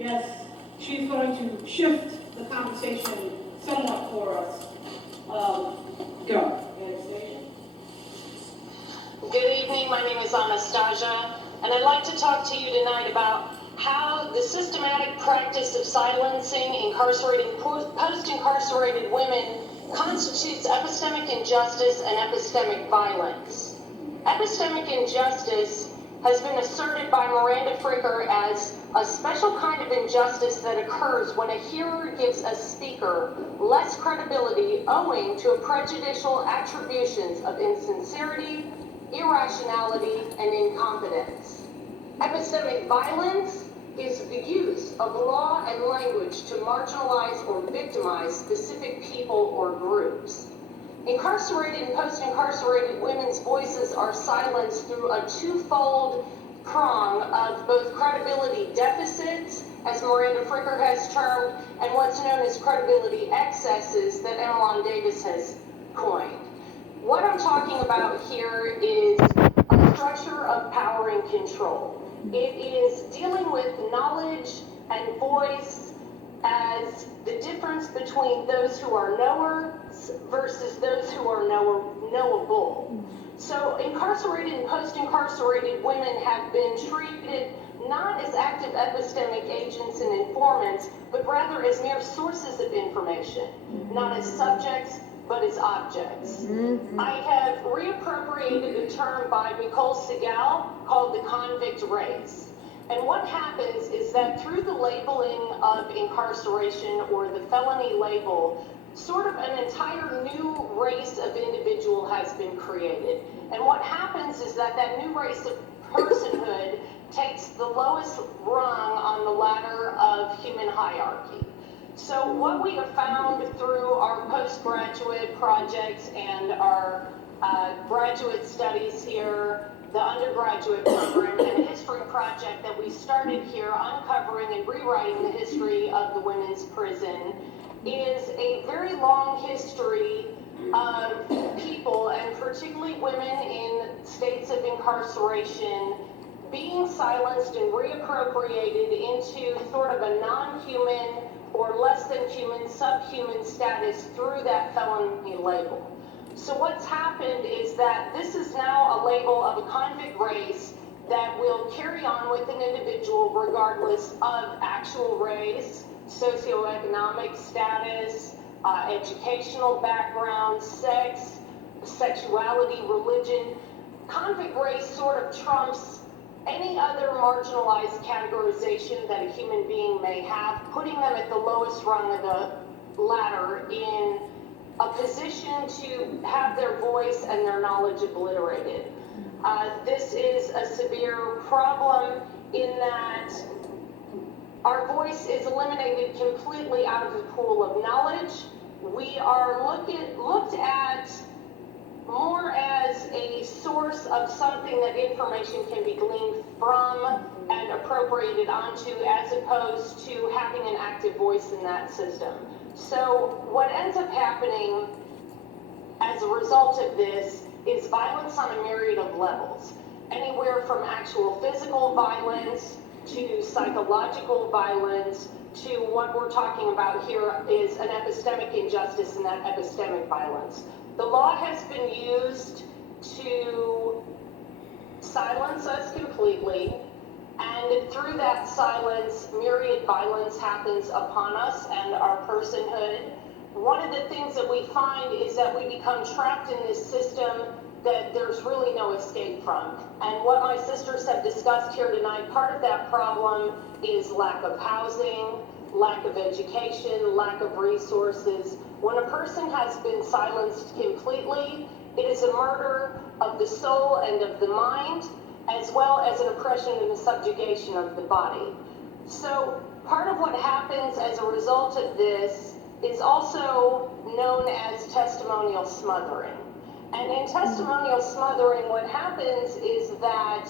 Yes, she's going to shift the conversation somewhat for us. Go. Anastasia. Good evening, my name is Anastazia, and I'd like to talk to you tonight about how the systematic practice of silencing incarcerating post-incarcerated women constitutes epistemic injustice and epistemic violence. Epistemic injustice has been asserted by Miranda Fricker as a special kind of injustice that occurs when a hearer gives a speaker less credibility owing to prejudicial attributions of insincerity, irrationality, and incompetence. Epistemic violence is the use of law and language to marginalize or victimize specific people or groups. Incarcerated and post-incarcerated women's voices are silenced through a twofold prong of both credibility deficits, as Miranda Fricker has termed, and what's known as credibility excesses that Emmeline Davis has coined. What I'm talking about here is a structure of power and control. It is dealing with knowledge and voice as the difference between those who are knowers versus those who are knowable. So incarcerated and post-incarcerated women have been treated not as active epistemic agents and informants, but rather as mere sources of information, not as subjects, but as objects. I have reappropriated a term by Nicole Segal called the convict race. And what happens is that through the labeling of incarceration or the felony label, sort of an entire new race of individual has been created. And what happens is that that new race of personhood takes the lowest rung on the ladder of human hierarchy. So what we have found through our postgraduate projects and our graduate studies here, the undergraduate program, and a history project that we started here, uncovering and rewriting the history of the women's prison, is a very long history of people, and particularly women in states of incarceration, being silenced and reappropriated into sort of a non-human or less than human, subhuman status through that felony label. So what's happened is that this is now a label of a convict race that will carry on with an individual regardless of actual race, socioeconomic status, educational background, sex, sexuality, religion. Convict race sort of trumps any other marginalized categorization that a human being may have, putting them at the lowest rung of the ladder in a position to have their voice and their knowledge obliterated. This is a severe problem in that our voice is eliminated completely out of the pool of knowledge. We are looked at more as a source of something that information can be gleaned from and appropriated onto, as opposed to having an active voice in that system. So what ends up happening as a result of this is violence on a myriad of levels, anywhere from actual physical violence to psychological violence to what we're talking about here is an epistemic injustice and that epistemic violence. The law has been used to silence us completely, and through that silence, myriad violence happens upon us and our personhood. One of the things that we find is that we become trapped in this system that there's really no escape from. And what my sisters have discussed here tonight, part of that problem is lack of housing, lack of education, lack of resources. When a person has been silenced completely, it is a murder of the soul and of the mind, as well as an oppression and a subjugation of the body. So part of what happens as a result of this is also known as testimonial smothering. And in testimonial smothering, what happens is that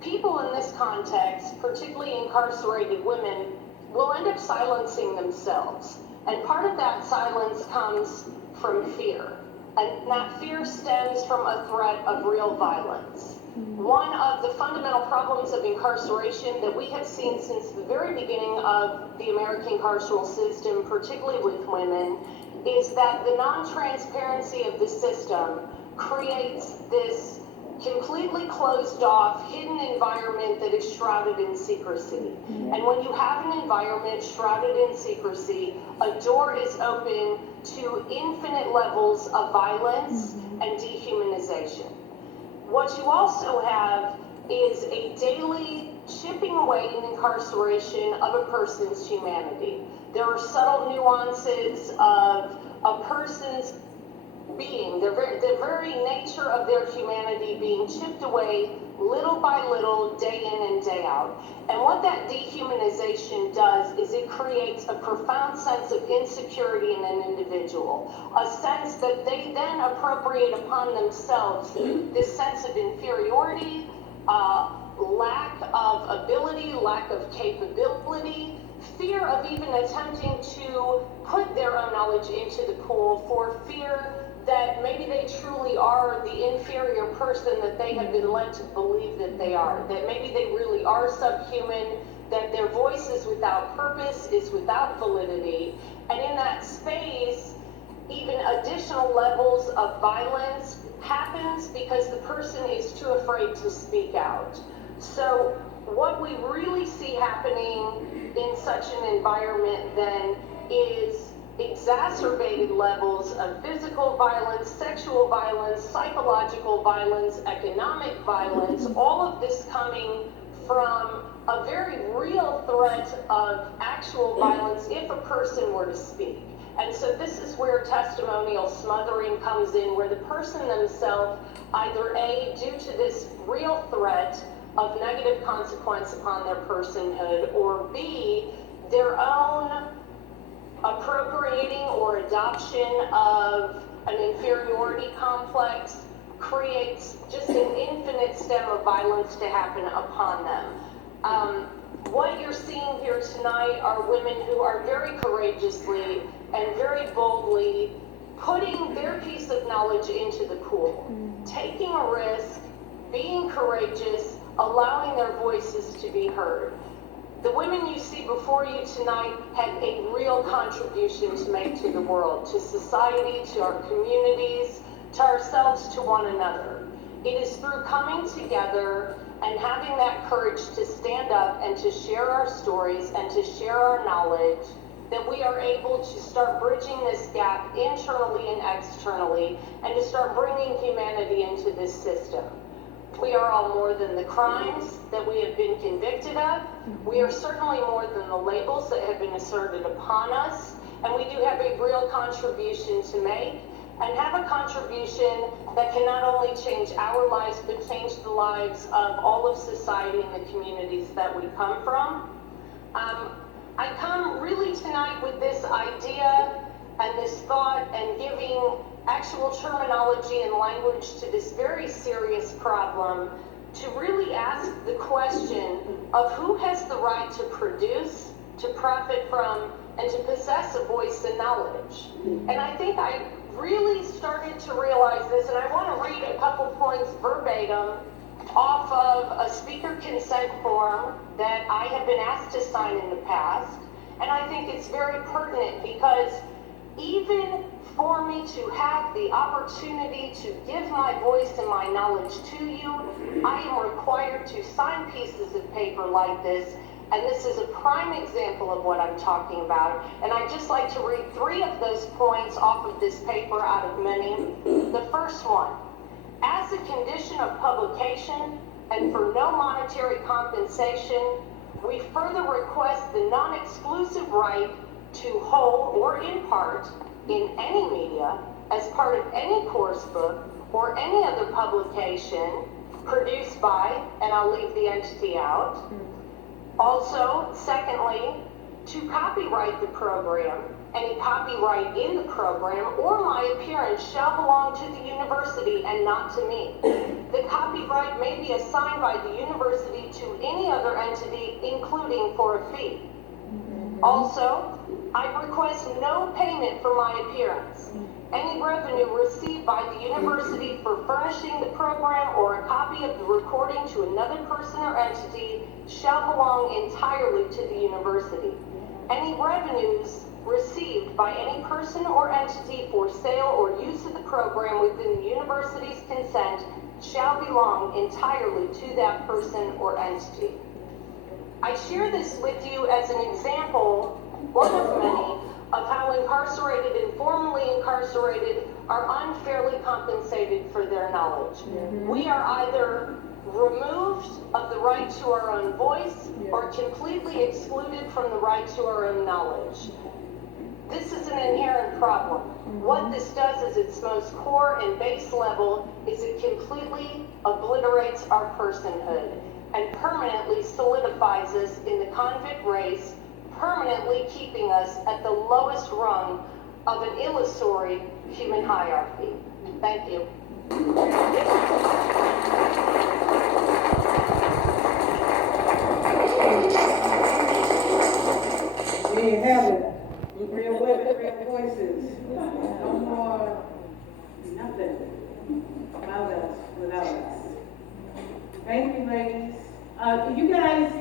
people in this context, particularly incarcerated women, will end up silencing themselves. And part of that silence comes from fear. And that fear stems from a threat of real violence. one of the fundamental problems of incarceration that we have seen since the very beginning of the American carceral system, particularly with women, is that the non-transparency of the system creates this completely closed off, hidden environment that is shrouded in secrecy. And when you have an environment shrouded in secrecy, a door is open to infinite levels of violence and dehumanization. What you also have is a daily chipping away in incarceration of a person's humanity. There are subtle nuances of a person's being, the very nature of their humanity being chipped away little by little, day in and day out. And what that dehumanization does is it creates a profound sense of insecurity in an individual, a sense that they then appropriate upon themselves this sense of inferiority, lack of ability, lack of capability, fear of even attempting to put their own knowledge into the pool for fear that maybe they truly are the inferior person that they have been led to believe that they are, that maybe they really are subhuman, that their voice is without purpose, is without validity. And in that space, even additional levels of violence happens because the person is too afraid to speak out. So what we really see happening in such an environment then is exacerbated levels of physical violence, sexual violence, psychological violence, economic violence, all of this coming from a very real threat of actual violence if a person were to speak. And so this is where testimonial smothering comes in, where the person themselves, either A, due to this real threat of negative consequence upon their personhood, or B, their own appropriating or adoption of an inferiority complex creates just an infinite stem of violence to happen upon them. What you're seeing here tonight are women who are very courageously and very boldly putting their piece of knowledge into the pool, taking a risk, being courageous, allowing their voices to be heard. The women you see before you tonight have a real contribution to make to the world, to society, to our communities, to ourselves, to one another. It is through coming together and having that courage to stand up and to share our stories and to share our knowledge that we are able to start bridging this gap internally and externally and to start bringing humanity into this system. We are all more than the crimes that we have been convicted of. We are certainly more than the labels that have been asserted upon us. And we do have a real contribution to make, and have a contribution that can not only change our lives, but change the lives of all of society and the communities that we come from. I come really tonight with this idea and this thought and giving actual terminology and language to this very serious problem to really ask the question of who has the right to produce, to profit from, and to possess a voice and knowledge. And I think I really started to realize this, and I want to read a couple points verbatim off of a speaker consent form that I have been asked to sign in the past. And I think it's very pertinent because even for me to have the opportunity to give my voice and my knowledge to you, I am required to sign pieces of paper like this. And this is a prime example of what I'm talking about. And I'd just like to read 3 of those points off of this paper out of many. The first one, as a condition of publication and for no monetary compensation, we further request the non-exclusive right to whole or in part in any media, as part of any course book or any other publication produced by, and I'll leave the entity out. Also, secondly, to copyright the program, any copyright in the program or my appearance shall belong to the university and not to me. The copyright may be assigned by the university to any other entity, including for a fee. Also, I request no payment for my appearance. Any revenue received by the university for furnishing the program or a copy of the recording to another person or entity shall belong entirely to the university. Any revenues received by any person or entity for sale or use of the program within the university's consent shall belong entirely to that person or entity. I share this with you as an example, one of many, of how incarcerated and formerly incarcerated are unfairly compensated for their knowledge. We are either removed of the right to our own voice or completely excluded from the right to our own knowledge. This is an inherent problem. What this does is its most core and base level is it completely obliterates our personhood and permanently solidifies us in the convict race, permanently keeping us at the lowest rung of an illusory human hierarchy. Thank you. There you have it. Real women, real voices. No more, nothing about us, without us. Thank you, ladies. You guys,